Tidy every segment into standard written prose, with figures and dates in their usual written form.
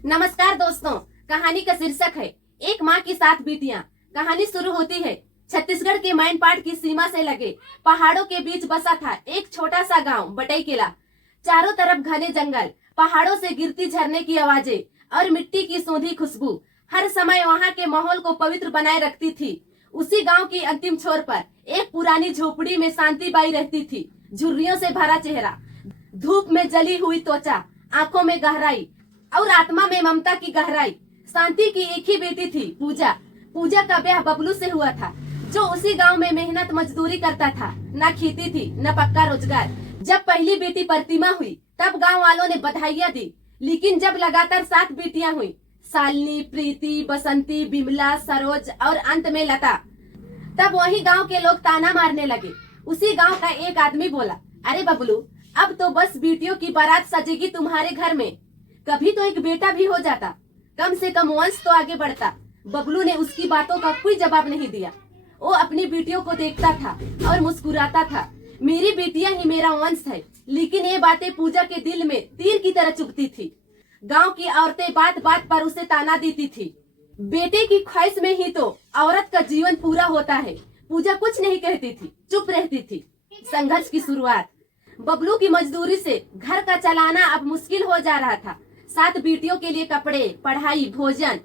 नमस्कार दोस्तों, कहानी का शीर्षक है एक माँ की 7 बेटियां। कहानी शुरू होती है छत्तीसगढ़ के मैनपाट की सीमा से लगे पहाड़ों के बीच बसा था एक छोटा सा गांव बटईकेला। चारों तरफ घने जंगल, पहाड़ों से गिरती झरने की आवाजें और मिट्टी की सोंधी खुशबू हर समय वहाँ के माहौल को पवित्र बनाए रखती थी। उसी गांव की अंतिम छोर पर एक पुरानी झोपड़ी में शांति बाई रहती थी। झुर्रियों से भरा चेहरा, धूप में जली हुई त्वचा, आंखों में गहराई और आत्मा में ममता की गहराई। शांति की एक ही बेटी थी, पूजा। पूजा का ब्याह बबलू से हुआ था, जो उसी गांव में मेहनत मजदूरी करता था। न खेती थी न पक्का रोजगार। जब पहली बेटी प्रतिमा हुई तब गांव वालों ने बधाइयां दी, लेकिन जब लगातार 7 बेटियां हुई, शालिनी, प्रीति, बसंती, बिमला, सरोज और अंत में लता, तब वही गांव के लोग ताना मारने लगे। उसी गांव का एक आदमी बोला, अरे बबलू, अब तो बस बेटियों की बारात सजेगी तुम्हारे घर में। कभी तो एक बेटा भी हो जाता, कम से कम वंश तो आगे बढ़ता। बबलू ने उसकी बातों का कोई जवाब नहीं दिया। वो अपनी बेटियों को देखता था और मुस्कुराता था। मेरी बेटियां ही मेरा वंश है। लेकिन ये बातें पूजा के दिल में तीर की तरह चुभती थी। गांव की औरतें बात बात पर उसे ताना देती थी। बेटे की ख्वाहिश में ही तो औरत का जीवन पूरा होता है। पूजा कुछ नहीं कहती थी, चुप रहती थी। संघर्ष की शुरुआत। बबलू की मजदूरी से घर का चलाना अब मुश्किल हो जा रहा था। 7 बेटियों के लिए कपड़े, पढ़ाई, भोजन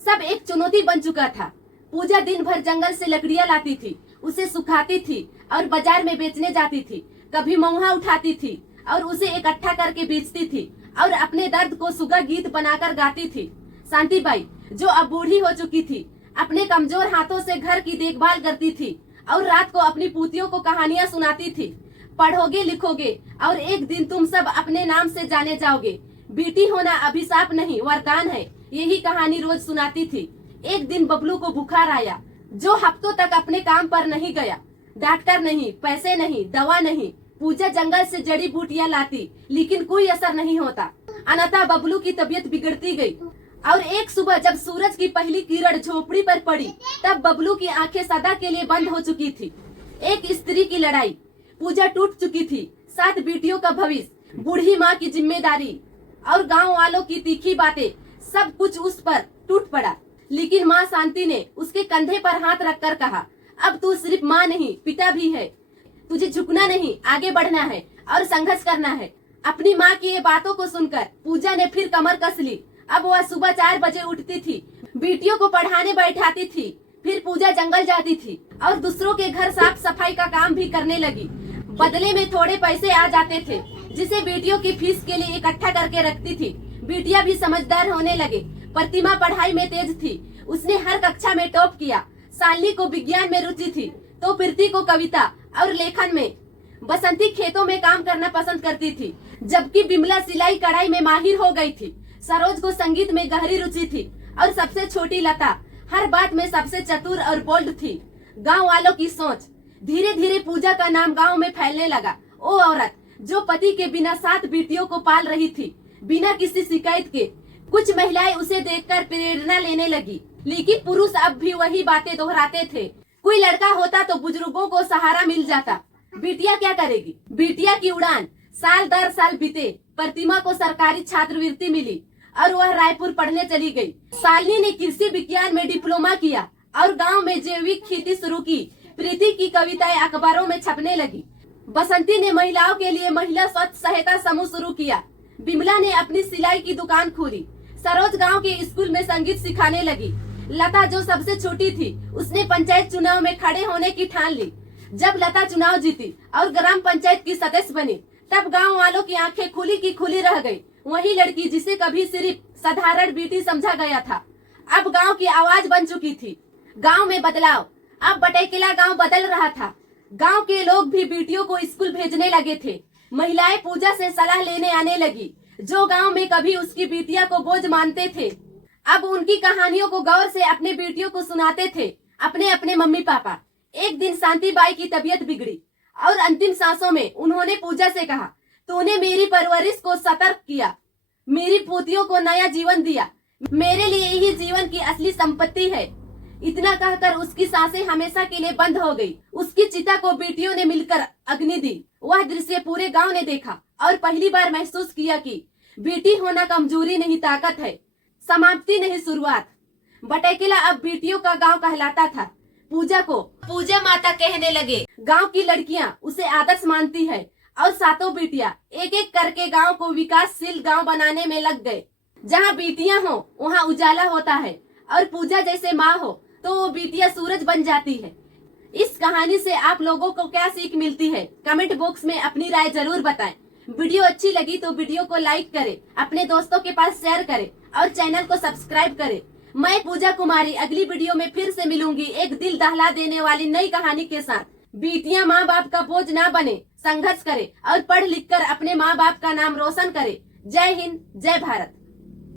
सब एक चुनौती बन चुका था। पूजा दिन भर जंगल से लकड़ियां लाती थी, उसे सुखाती थी और बाजार में बेचने जाती थी। कभी महुआ उठाती थी और उसे इकट्ठा करके बेचती थी और अपने दर्द को सुगा गीत बनाकर गाती थी। शांतिबाई, जो अब बूढ़ी हो चुकी थी, अपने कमजोर हाथों से घर की देखभाल करती थी और रात को अपनी पोतियों को कहानियां सुनाती थी। पढ़ोगे, लिखोगे और एक दिन तुम सब अपने नाम से जाने जाओगे। बेटी होना अभिशाप नहीं, वरदान है, यही कहानी रोज सुनाती थी। एक दिन बबलू को बुखार आया, जो हफ्तों तक अपने काम पर नहीं गया। डॉक्टर नहीं, पैसे नहीं, दवा नहीं। पूजा जंगल से जड़ी बूटियां लाती, लेकिन कोई असर नहीं होता। अनता बबलू की तबीयत बिगड़ती गई और एक सुबह जब सूरज की पहली किरण झोपड़ी पर पड़ी, तब बबलू की आंखें सदा के लिए बंद हो चुकी थी। एक स्त्री की लड़ाई, पूजा टूट चुकी थी। 7 बेटियों का भविष्य, बूढ़ी माँ की जिम्मेदारी और गांव वालों की तीखी बातें, सब कुछ उस पर टूट पड़ा। लेकिन माँ शांति ने उसके कंधे पर हाथ रखकर कहा, अब तू सिर्फ माँ नहीं, पिता भी है। तुझे झुकना नहीं, आगे बढ़ना है और संघर्ष करना है। अपनी माँ की ये बातों को सुनकर पूजा ने फिर कमर कस ली। अब वह सुबह 4 बजे उठती थी, बेटियों को पढ़ाने बैठाती थी। फिर पूजा जंगल जाती थी और दूसरों के घर साफ सफाई का काम भी करने लगी। बदले में थोड़े पैसे आ जाते थे, जिसे बेटियों की फीस के लिए इकट्ठा करके रखती थी। बेटियां भी समझदार होने लगे। प्रतिमा पढ़ाई में तेज थी, उसने हर कक्षा में टॉप किया। शालिनी को विज्ञान में रुचि थी, तो प्रीति को कविता और लेखन में। बसंती खेतों में काम करना पसंद करती थी, जबकि बिमला सिलाई कढ़ाई में माहिर हो गई थी। सरोज को संगीत में गहरी रुचि थी और सबसे छोटी लता हर बात में सबसे चतुर और बोल्ड थी। गाँव वालों की सोच। धीरे धीरे पूजा का नाम गांव में फैलने लगा। वो औरत जो पति के बिना 7 बेटियों को पाल रही थी, बिना किसी शिकायत के। कुछ महिलाएं उसे देखकर प्रेरणा लेने लगी, लेकिन पुरुष अब भी वही बातें दोहराते थे। कोई लड़का होता तो बुजुर्गों को सहारा मिल जाता, बेटियां क्या करेगी। बेटिया की उड़ान। साल दर साल बीते। प्रतिमा को सरकारी छात्रवृत्ति मिली और वह रायपुर पढ़ने चली गई। शालिनी ने कृषि विज्ञान में डिप्लोमा किया और गाँव में जैविक खेती शुरू की। प्रीति की कविताएं अखबारों में छपने लगी। बसंती ने महिलाओं के लिए महिला स्वयं सहायता समूह शुरू किया। बिमला ने अपनी सिलाई की दुकान खोली। सरोज गांव के स्कूल में संगीत सिखाने लगी। लता, जो सबसे छोटी थी, उसने पंचायत चुनाव में खड़े होने की ठान ली। जब लता चुनाव जीती और ग्राम पंचायत की सदस्य बनी, तब गाँव वालों की आंखें खुली की खुली रह गयी। वही लड़की जिसे कभी सिर्फ साधारण बेटी समझा गया था, अब गाँव की आवाज बन चुकी थी। गाँव में बदलाव। अब बटईकेला गांव बदल रहा था। गांव के लोग भी बेटियों को स्कूल भेजने लगे थे। महिलाएं पूजा से सलाह लेने आने लगी, जो गांव में कभी उसकी बेटियां को बोझ मानते थे, अब उनकी कहानियों को गौर से अपने बेटियों को सुनाते थे, अपने अपने मम्मी पापा। एक दिन शांतिबाई की तबीयत बिगड़ी और अंतिम सांसों में उन्होंने पूजा से कहा, तूने मेरी परवरिश को सतर्क किया, मेरी पोतियों को नया जीवन दिया। मेरे लिए यही जीवन की असली संपत्ति है। इतना कहकर उसकी सांसें हमेशा के लिए बंद हो गई। उसकी चिता को बेटियों ने मिलकर अग्नि दी। वह दृश्य पूरे गांव ने देखा और पहली बार महसूस किया कि बेटी होना कमजोरी नहीं, ताकत है। समाप्ति नहीं शुरुआत। बटेकिला अब बेटियों का गांव कहलाता था। पूजा को पूजा माता कहने लगे। गांव की लड़कियां उसे आदर्श मानती है और सातों बेटियां एक एक करके गांव को विकासशील गांव बनाने में लग गए। जहां बेटियां हो वहां उजाला होता है और पूजा जैसे माँ हो तो वो बेटियां सूरज बन जाती है। इस कहानी से आप लोगों को क्या सीख मिलती है, कमेंट बॉक्स में अपनी राय जरूर बताएं। वीडियो अच्छी लगी तो वीडियो को लाइक करें, अपने दोस्तों के पास शेयर करें और चैनल को सब्सक्राइब करें। मैं पूजा कुमारी अगली वीडियो में फिर से मिलूंगी एक दिल दहला देने वाली नई कहानी के साथ। बेटियां माँ बाप का बोझ ना बने, संघर्ष करे और पढ़ लिख कर अपने माँ बाप का नाम रोशन करे। जय हिंद, जय भारत।